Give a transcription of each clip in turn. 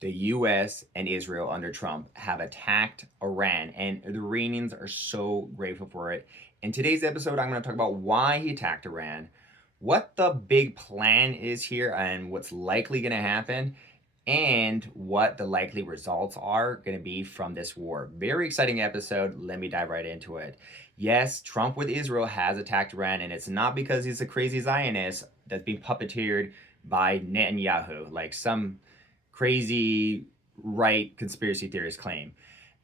The US and Israel under Trump have attacked Iran, and the Iranians are so grateful for it. In today's episode, I'm going to talk about why he attacked Iran, what the big plan is here, and what's likely going to happen, and what the likely results are going to be from this war. Very exciting episode. Let me dive right into it. Yes, Trump with Israel has attacked Iran, and it's not because he's a crazy Zionist that's being puppeteered by Netanyahu, like some crazy right conspiracy theorists claim.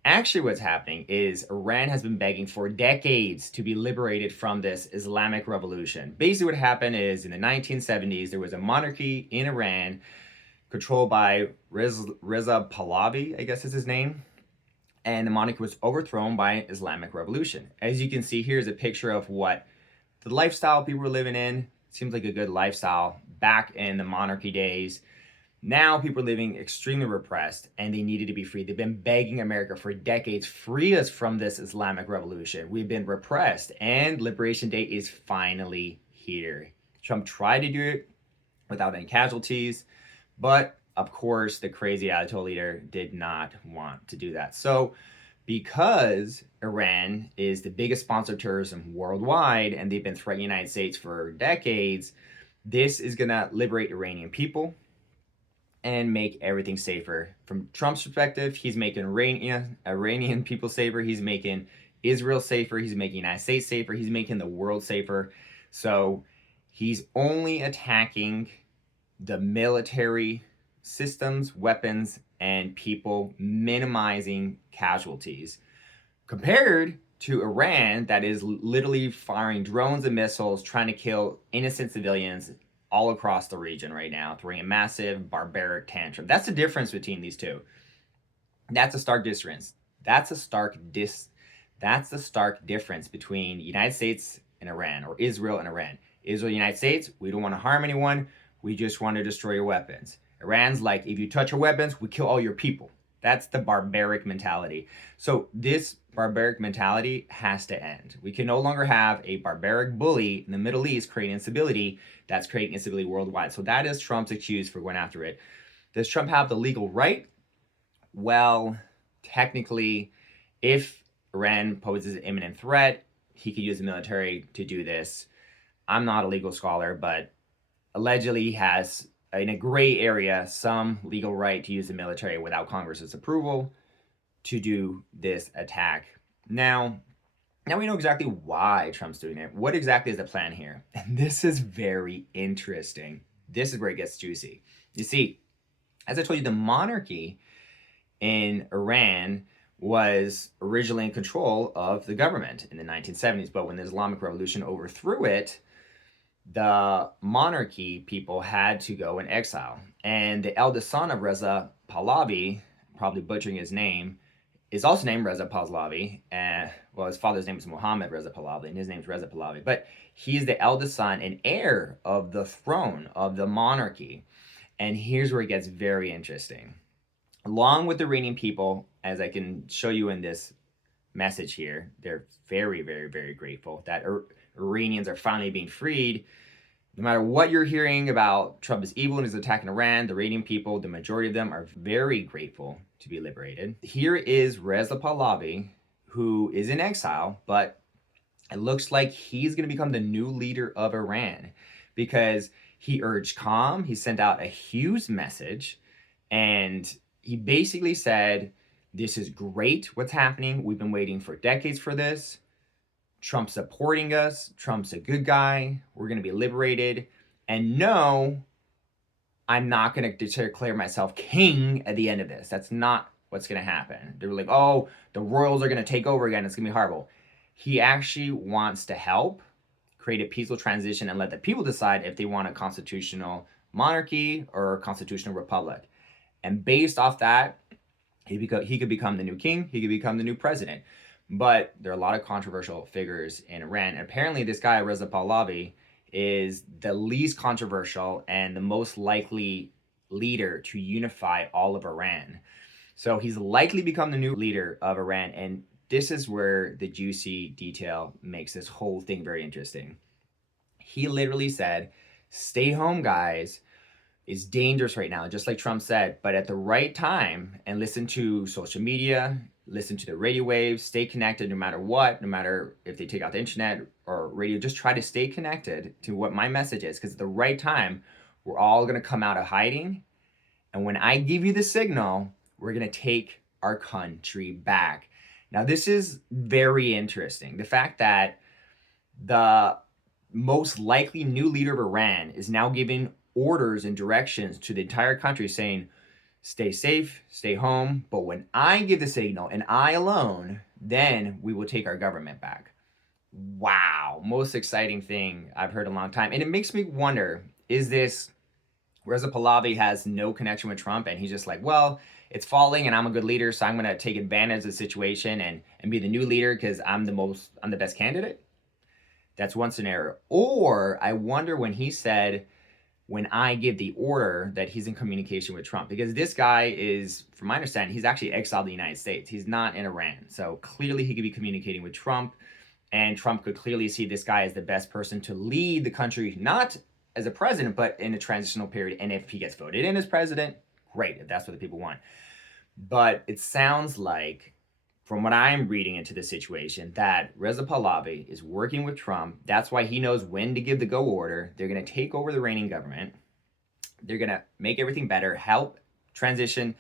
Actually, what's happening is Iran has been begging for decades to be liberated from this Islamic revolution. Basically, what happened is in the 1970s, there was a monarchy in Iran controlled by Reza Pahlavi, I guess is his name. And the monarchy was overthrown by an Islamic revolution. As you can see, here's a picture of what the lifestyle people were living in. Seems like a good lifestyle back in the monarchy days. Now people are living extremely repressed and they needed to be free. They've been begging America for decades, free us from this Islamic revolution. We've been repressed and Liberation Day is finally here. Trump tried to do it without any casualties, but of course the crazy Ayatollah leader did not want to do that. So because Iran is the biggest sponsor of terrorism worldwide and they've been threatening the United States for decades, this is going to liberate Iranian people and make everything safer. From Trump's perspective, he's making Iranian people safer. He's making Israel safer. He's making the United States safer. He's making the world safer. So he's only attacking the military systems, weapons, and people, minimizing casualties. Compared to Iran, that is literally firing drones and missiles, trying to kill innocent civilians all across the region right now, throwing a massive barbaric tantrum. That's the difference between these two. That's a stark difference. That's the stark difference between the United States and Iran, or Israel and Iran. Israel and the United States, we don't want to harm anyone. We just want to destroy your weapons. Iran's like, if you touch our weapons, we kill all your people. That's the barbaric mentality. So this barbaric mentality has to end. We can no longer have a barbaric bully in the Middle East creating instability that's creating instability worldwide. So that is Trump's excuse for going after it. Does Trump have the legal right? Well, technically, if Iran poses an imminent threat, he could use the military to do this. I'm not a legal scholar, but allegedly he has, in a gray area, some legal right to use the military without Congress's approval to do this attack. Now we know exactly why Trump's doing it. What exactly is the plan here? And this is very interesting. This is where it gets juicy. You see, as I told you, the monarchy in Iran was originally in control of the government in the 1970s, but when the Islamic Revolution overthrew it, the monarchy people had to go in exile. And the eldest son of Reza Pahlavi, probably butchering his name, is also named Reza Pahlavi. And well, his father's name is Mohammed Reza Pahlavi, and his name is Reza Pahlavi. But he's the eldest son and heir of the throne of the monarchy. And here's where it gets very interesting. Along with the Iranian people, as I can show you in this message here, they're very, very, very grateful that Iranians are finally being freed. No matter what you're hearing about Trump is evil and is attacking Iran, the Iranian people, the majority of them are very grateful to be liberated. Here is Reza Pahlavi, who is in exile, but it looks like he's going to become the new leader of Iran because he urged calm. He sent out a huge message and he basically said, this is great what's happening. We've been waiting for decades for this. Trump's supporting us. Trump's a good guy. We're going to be liberated. And no, I'm not going to declare myself king at the end of this. That's not what's going to happen. They're like, oh, the royals are going to take over again. It's going to be horrible. He actually wants to help create a peaceful transition and let the people decide if they want a constitutional monarchy or a constitutional republic. And based off that, he could become the new king. He could become the new president. But there are a lot of controversial figures in Iran. And apparently this guy, Reza Pahlavi, is the least controversial and the most likely leader to unify all of Iran. So he's likely become the new leader of Iran. And this is where the juicy detail makes this whole thing very interesting. He literally said, stay home, guys. is dangerous right now, just like Trump said, but at the right time, and listen to social media, listen to the radio waves, stay connected no matter what, no matter if they take out the internet or radio, just try to stay connected to what my message is, because at the right time, we're all going to come out of hiding. And when I give you the signal, we're going to take our country back. Now, this is very interesting. The fact that the most likely new leader of Iran is now giving orders and directions to the entire country saying, stay safe, stay home. But when I give the signal, and I alone, then we will take our government back. Wow, most exciting thing I've heard in a long time. And it makes me wonder, is this Reza Pahlavi has no connection with Trump, and he's just like, well, it's falling and I'm a good leader, so I'm going to take advantage of the situation and be the new leader because I'm the best candidate? That's one scenario. Or I wonder when he said, when I give the order, that he's in communication with Trump, because this guy is, from my understanding, he's actually exiled the United States. He's not in Iran. So clearly he could be communicating with Trump, and Trump could clearly see this guy as the best person to lead the country, not as a president, but in a transitional period. And if he gets voted in as president, great, if that's what the people want. But it sounds like, from what I'm reading into the situation, that Reza Pahlavi is working with Trump. That's why he knows when to give the go order. They're going to take over the reigning government. They're going to make everything better, help transition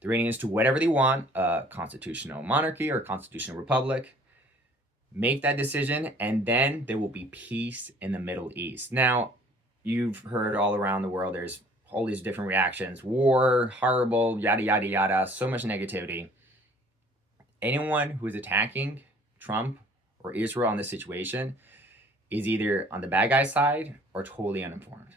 the Iranians to whatever they want, a constitutional monarchy or constitutional republic. Make that decision, and then there will be peace in the Middle East. Now, you've heard all around the world, there's all these different reactions. War, horrible, yada, yada, yada, so much negativity. Anyone who is attacking Trump or Israel on this situation is either on the bad guy side or totally uninformed.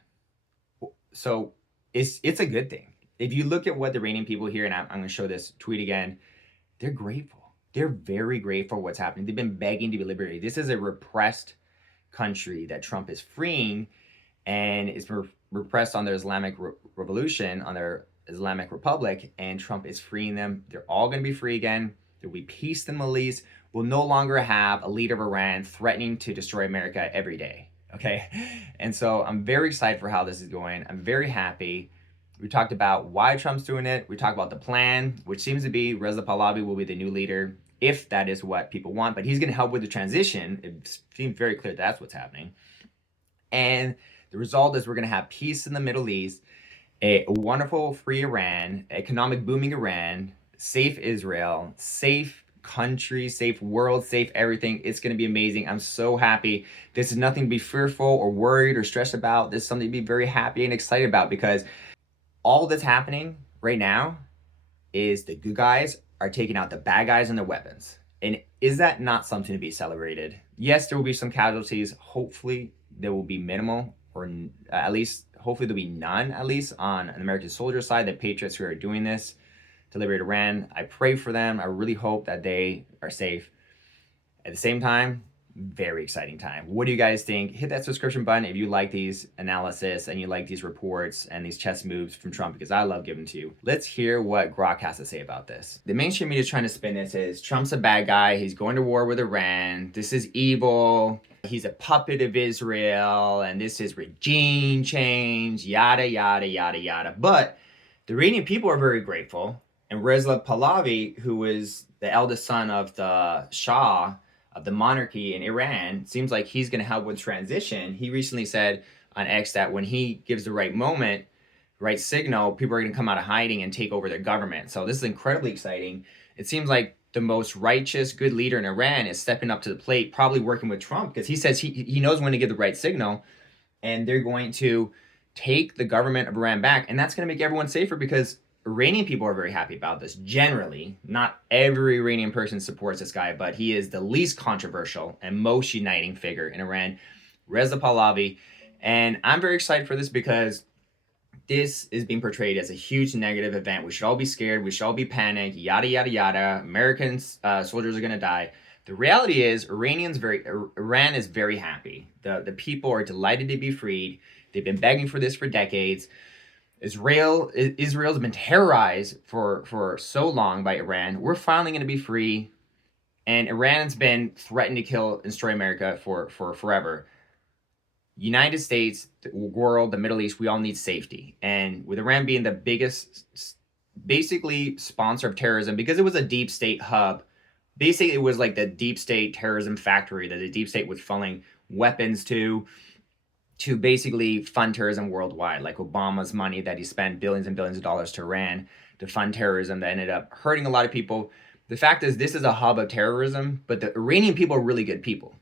So it's a good thing. If you look at what the Iranian people here, and I'm going to show this tweet again, they're grateful. They're very grateful for what's happening. They've been begging to be liberated. This is a repressed country that Trump is freeing, and it's repressed on their Islamic revolution, on their Islamic republic, and Trump is freeing them. They're all going to be free again. There will be peace in the Middle East. We'll no longer have a leader of Iran threatening to destroy America every day, okay? And so I'm very excited for how this is going. I'm very happy. We talked about why Trump's doing it. We talked about the plan, which seems to be Reza Pahlavi will be the new leader, if that is what people want. But he's going to help with the transition. It seems very clear that's what's happening. And the result is we're going to have peace in the Middle East, a wonderful free Iran, economic booming Iran, safe Israel, safe country, safe world, safe everything. It's going to be amazing. I'm so happy. This is nothing to be fearful or worried or stressed about. This is something to be very happy and excited about, because all that's happening right now is the good guys are taking out the bad guys and their weapons. And is that not something to be celebrated? Yes, there will be some casualties. Hopefully there will be minimal, or at least hopefully there'll be none, at least on an American soldier side, the patriots who are doing this to liberate Iran. I pray for them. I really hope that they are safe. At the same time, very exciting time. What do you guys think? Hit that subscription button if you like these analysis and you like these reports and these chess moves from Trump, because I love giving to you. Let's hear what Grok has to say about this. The mainstream media is trying to spin this as Trump's a bad guy. He's going to war with Iran. This is evil. He's a puppet of Israel, and this is regime change, yada, yada, yada, yada. But the Iranian people are very grateful. And Reza Pahlavi, who is the eldest son of the Shah of the monarchy in Iran, seems like he's going to help with transition. He recently said on X that when he gives the right moment, right signal, people are going to come out of hiding and take over their government. So this is incredibly exciting. It seems like the most righteous, good leader in Iran is stepping up to the plate, probably working with Trump, because he says he knows when to give the right signal, and they're going to take the government of Iran back. And that's going to make everyone safer, because Iranian people are very happy about this. Generally, not every Iranian person supports this guy, but he is the least controversial and most uniting figure in Iran, Reza Pahlavi. And I'm very excited for this, because this is being portrayed as a huge negative event. We should all be scared. We should all be panicked, yada, yada, yada. Americans, soldiers are going to die. The reality is Iran is very happy. The people are delighted to be freed. They've been begging for this for decades. Israel's been terrorized for so long by Iran. We're finally going to be free. And Iran's been threatened to kill and destroy America for forever. United States, the world, the Middle East, we all need safety. And with Iran being the biggest, basically, sponsor of terrorism, because it was a deep state hub, basically, it was like the deep state terrorism factory that the deep state was funneling weapons to basically fund terrorism worldwide, like Obama's money that he spent billions and billions of dollars to Iran to fund terrorism that ended up hurting a lot of people. The fact is, this is a hub of terrorism, but the Iranian people are really good people.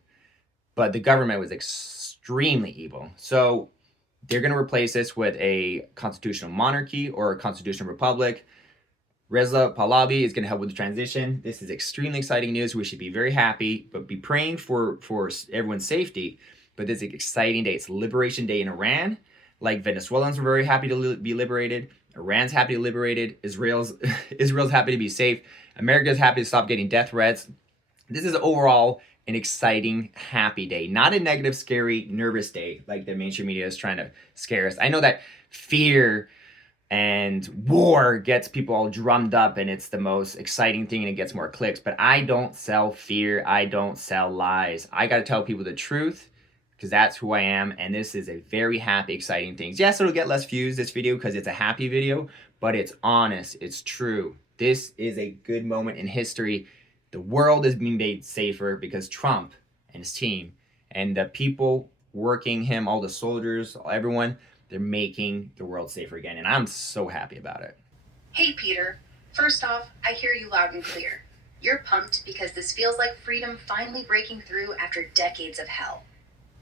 But the government was extremely evil. So they're going to replace this with a constitutional monarchy or a constitutional republic. Reza Pahlavi is going to help with the transition. This is extremely exciting news. We should be very happy, but be praying for everyone's safety. But this is an exciting day. It's Liberation Day in Iran. Like Venezuelans were very happy to be liberated. Iran's happy to be liberated. Israel's happy to be safe. America's happy to stop getting death threats. This is overall an exciting, happy day, not a negative, scary, nervous day like the mainstream media is trying to scare us. I know that fear and war gets people all drummed up and it's the most exciting thing and it gets more clicks, but I don't sell fear. I don't sell lies. I got to tell people the truth because that's who I am, and this is a very happy, exciting thing. Yes, it'll get less views, this video, because it's a happy video, but it's honest, it's true. This is a good moment in history. The world is being made safer because Trump and his team and the people working him, all the soldiers, everyone, they're making the world safer again. And I'm so happy about it. Hey, Peter. First off, I hear you loud and clear. You're pumped because this feels like freedom finally breaking through after decades of hell.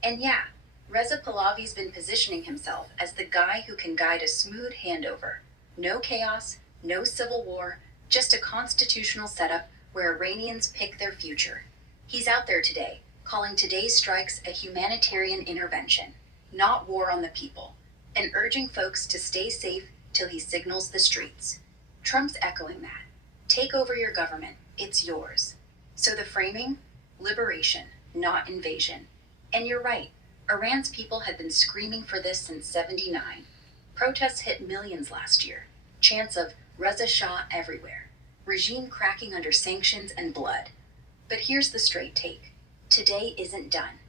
And yeah, Reza Pahlavi's been positioning himself as the guy who can guide a smooth handover. No chaos, no civil war, just a constitutional setup where Iranians pick their future. He's out there today, calling today's strikes a humanitarian intervention, not war on the people, and urging folks to stay safe till he signals the streets. Trump's echoing that. Take over your government, it's yours. So the framing? Liberation, not invasion. And you're right, Iran's people had been screaming for this since '79. Protests hit millions last year. Chants of Reza Shah everywhere. Regime cracking under sanctions and blood. But here's the straight take. Today isn't done.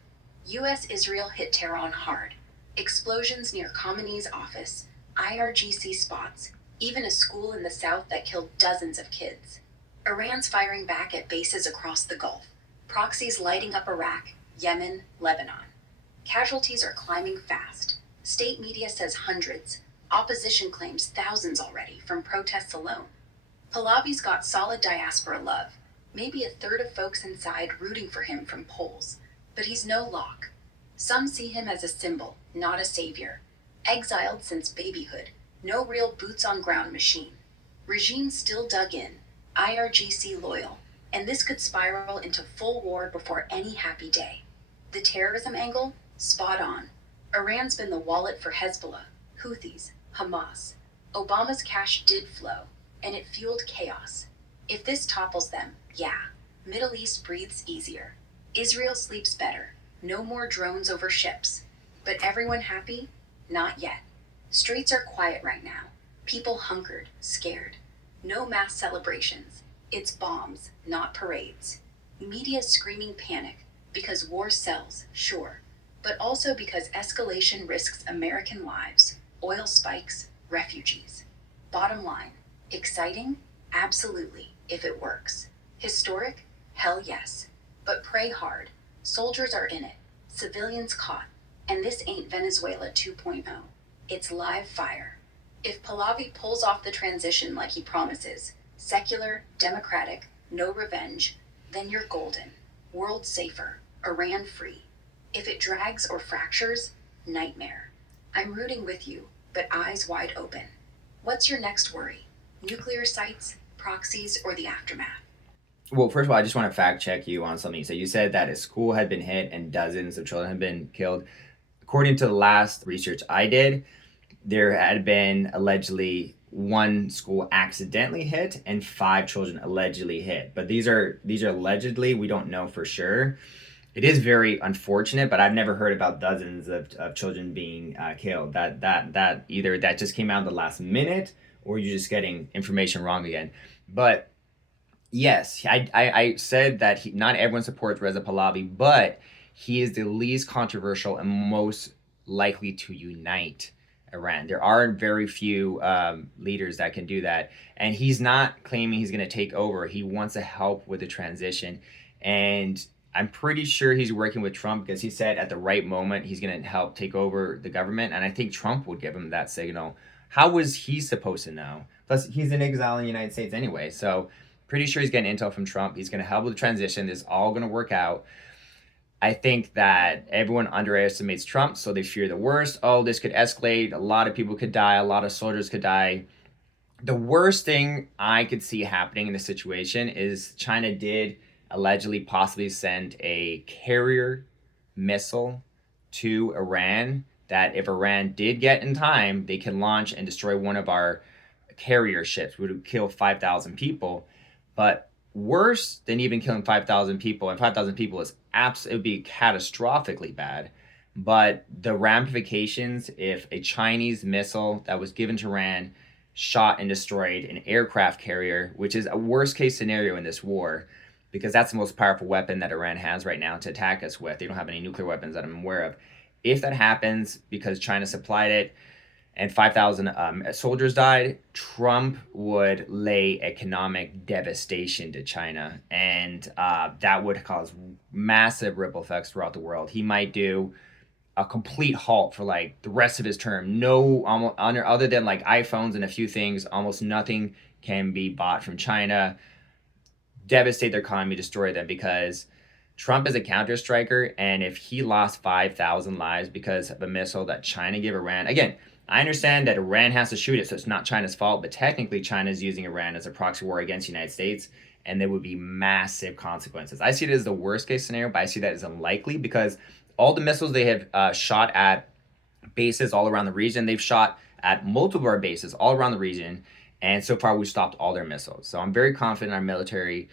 US-Israel hit Tehran hard. Explosions near Khamenei's office, IRGC spots, even a school in the south that killed dozens of kids. Iran's firing back at bases across the Gulf. Proxies lighting up Iraq, Yemen, Lebanon. Casualties are climbing fast. State media says hundreds. Opposition claims thousands already from protests alone. Pahlavi's got solid diaspora love, maybe a third of folks inside rooting for him from polls. But he's no lock. Some see him as a symbol, not a savior. Exiled since babyhood, no real boots-on-ground machine. Regime still dug in, IRGC loyal, and this could spiral into full war before any happy day. The terrorism angle? Spot on. Iran's been the wallet for Hezbollah, Houthis, Hamas. Obama's cash did flow, and it fueled chaos. If this topples them, yeah, Middle East breathes easier. Israel sleeps better. No more drones over ships. But everyone happy? Not yet. Streets are quiet right now. People hunkered, scared. No mass celebrations. It's bombs, not parades. Media screaming panic because war sells, sure, but also because escalation risks American lives, oil spikes, refugees. Bottom line, exciting? Absolutely, if it works. Historic? Hell yes. But pray hard. Soldiers are in it, civilians caught, and this ain't Venezuela 2.0. It's live fire. If Pahlavi pulls off the transition like he promises, secular, democratic, no revenge, then you're golden. World safer, Iran free. If it drags or fractures, nightmare. I'm rooting with you, but eyes wide open. What's your next worry? Nuclear sites, proxies, or the aftermath? Well, first of all, I just want to fact check you on something. So you said that a school had been hit and dozens of children had been killed. According to the last research I did, there had been allegedly one school accidentally hit and 5 children allegedly hit. But these are allegedly. We don't know for sure. It is very unfortunate, but I've never heard about dozens of children being killed. That either that just came out in the last minute or you're just getting information wrong again. But yes, I said that not everyone supports Reza Pahlavi, but he is the least controversial and most likely to unite Iran. There are very few leaders that can do that. And he's not claiming he's going to take over. He wants to help with the transition. And I'm pretty sure he's working with Trump because he said at the right moment he's going to help take over the government. And I think Trump would give him that signal. How was he supposed to know? Plus, he's in exile in the United States anyway. So, pretty sure he's getting intel from Trump. He's going to help with the transition. This is all going to work out. I think that everyone underestimates Trump, so they fear the worst. Oh, this could escalate. A lot of people could die. A lot of soldiers could die. The worst thing I could see happening in this situation is China did allegedly possibly send a carrier missile to Iran that if Iran did get in time, they can launch and destroy one of our carrier ships, which would kill 5,000 people. But worse than even killing 5,000 people, and 5,000 people is it would be catastrophically bad. But the ramifications if a Chinese missile that was given to Iran shot and destroyed an aircraft carrier, which is a worst case scenario in this war, because that's the most powerful weapon that Iran has right now to attack us with. They don't have any nuclear weapons that I'm aware of. If that happens because China supplied it, and 5,000 soldiers died, Trump would lay economic devastation to China. And that would cause massive ripple effects throughout the world. He might do a complete halt for like the rest of his term. No, other than like iPhones and a few things, almost nothing can be bought from China. Devastate their economy, destroy them, because Trump is a counter striker. And if he lost 5,000 lives because of a missile that China gave Iran, again, I understand that Iran has to shoot it, so it's not China's fault, but technically China is using Iran as a proxy war against the United States, and there would be massive consequences. I see it as the worst case scenario, but I see that as unlikely because all the missiles they have shot at bases all around the region, they've shot at multiple of our bases all around the region, and so far we've stopped all their missiles. So I'm very confident in our military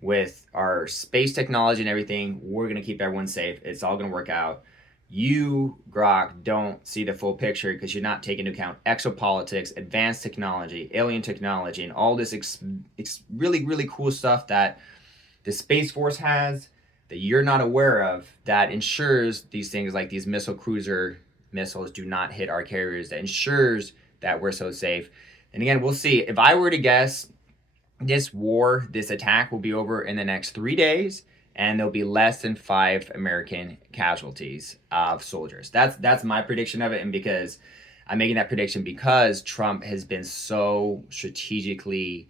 with our space technology and everything. We're going to keep everyone safe. It's all going to work out. You, Grok, don't see the full picture because you're not taking into account exopolitics, advanced technology, alien technology, and all this really, really cool stuff that the Space Force has that you're not aware of that ensures these things like these missile cruiser missiles do not hit our carriers, that ensures that we're so safe. And again, we'll see. If I were to guess, this attack will be over in the next 3 days, and there'll be less than 5 American casualties of soldiers. That's my prediction of it, and because I'm making that prediction because Trump has been so strategically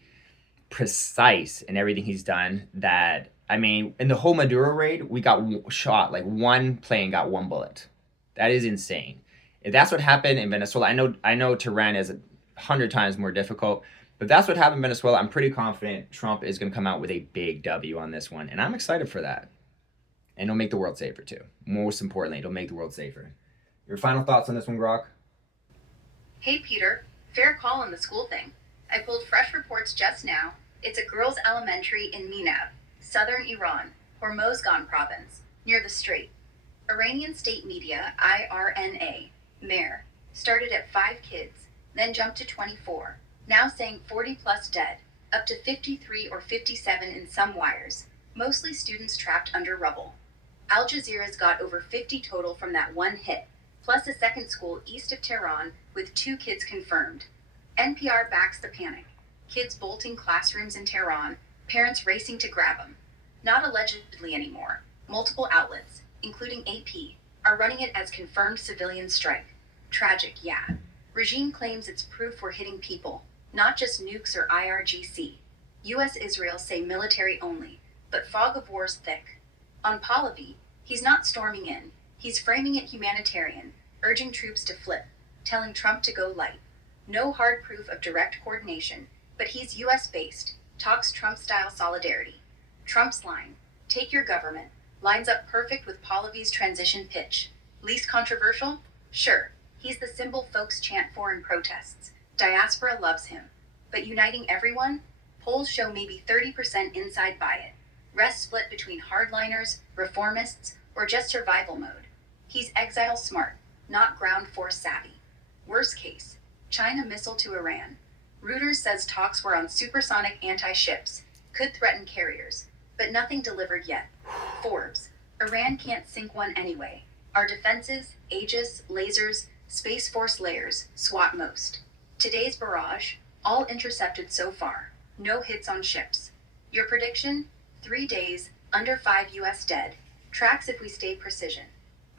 precise in everything he's done that, I mean, in the whole Maduro raid, we got shot, like one plane got 1 bullet. That is insane. If that's what happened in Venezuela, I know Tehran is 100 times more difficult, but that's what happened in Venezuela. I'm pretty confident Trump is going to come out with a big W on this one, and I'm excited for that. And it'll make the world safer too. Most importantly, it'll make the world safer. Your final thoughts on this one, Grok? Hey, Peter. Fair call on the school thing. I pulled fresh reports just now. It's a girls' elementary in Minab, southern Iran, Hormozgan province, near the Strait. Iranian state media, IRNA, mayor, started at 5 kids, then jumped to 24. Now saying 40 plus dead, up to 53 or 57 in some wires, mostly students trapped under rubble. Al Jazeera's got over 50 total from that one hit, plus a second school east of Tehran with 2 kids confirmed. NPR backs the panic. Kids bolting classrooms in Tehran, parents racing to grab them. Not allegedly anymore. Multiple outlets, including AP, are running it as confirmed civilian strike. Tragic, yeah. Regime claims it's proof we're hitting people, not just nukes or IRGC. US-Israel say military only, but fog of war's thick. On Pahlavi, he's not storming in. He's framing it humanitarian, urging troops to flip, telling Trump to go light. No hard proof of direct coordination, but he's US-based, talks Trump-style solidarity. Trump's line, take your government, lines up perfect with Pahlavi's transition pitch. Least controversial? Sure, he's the symbol folks chant for in protests. Diaspora loves him. But uniting everyone? Polls show maybe 30% inside buy it. Rest split between hardliners, reformists, or just survival mode. He's exile smart, not ground force savvy. Worst case, China missile to Iran. Reuters says talks were on supersonic anti-ships, could threaten carriers, but nothing delivered yet. Forbes, Iran can't sink one anyway. Our defenses, Aegis, lasers, Space Force layers swat most. Today's barrage, all intercepted so far. No hits on ships. Your prediction? 3 days, under 5 US dead. Tracks if we stay precision.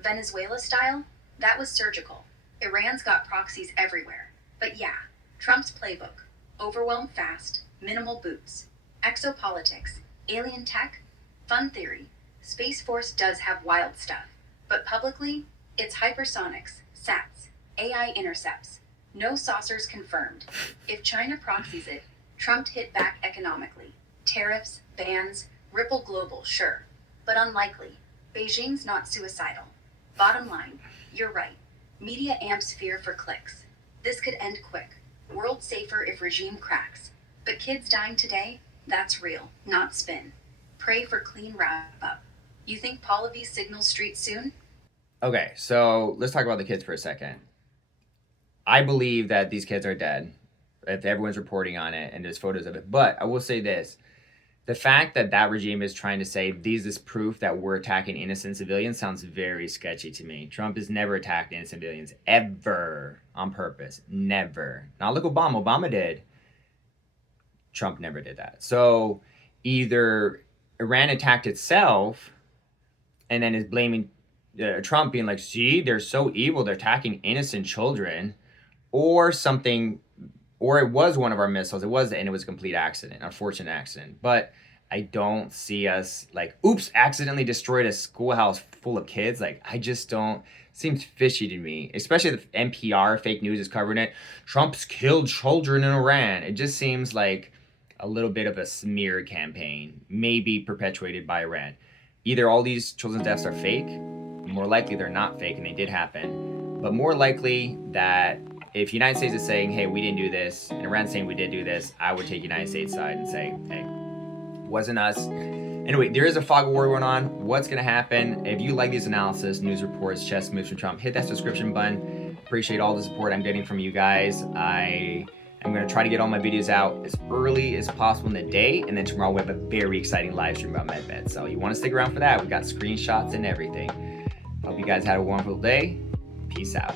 Venezuela style? That was surgical. Iran's got proxies everywhere. But yeah, Trump's playbook. Overwhelm fast, minimal boots. Exopolitics, alien tech, fun theory. Space Force does have wild stuff. But publicly, it's hypersonics, SATs, AI intercepts. No saucers confirmed. If China proxies it, Trump hit back economically. Tariffs, bans, ripple global, sure. But unlikely. Beijing's not suicidal. Bottom line, you're right. Media amps fear for clicks. This could end quick. World safer if regime cracks. But kids dying today? That's real, not spin. Pray for clean wrap up. You think Pahlavi signals street soon? Okay, so let's talk about the kids for a second. I believe that these kids are dead, if everyone's reporting on it and there's photos of it. But I will say this. The fact that that regime is trying to say these is proof that we're attacking innocent civilians sounds very sketchy to me. Trump has never attacked innocent civilians, ever, on purpose. Never. Now look, Obama. Obama did. Trump never did that. So either Iran attacked itself and then is blaming Trump, being like, see, they're so evil, they're attacking innocent children, or something, or it was one of our missiles. It was, and it was a complete accident, unfortunate accident. But I don't see us like, oops, accidentally destroyed a schoolhouse full of kids. Like, I just don't, seems fishy to me, especially the NPR fake news is covering it. Trump's killed children in Iran. It just seems like a little bit of a smear campaign, maybe perpetuated by Iran. Either all these children's deaths are fake, more likely they're not fake and they did happen, but more likely that if United States is saying, hey, we didn't do this, and Iran's saying we did do this, I would take United States side and say, hey, wasn't us. Anyway, there is a fog of war going on. What's going to happen? If you like these analysis, news reports, chess moves from Trump, hit that subscription button. Appreciate all the support I'm getting from you guys. I'm going to try to get all my videos out as early as possible in the day, and then tomorrow we have a very exciting live stream about MedBed. So you want to stick around for that. We've got screenshots and everything. Hope you guys had a wonderful day. Peace out.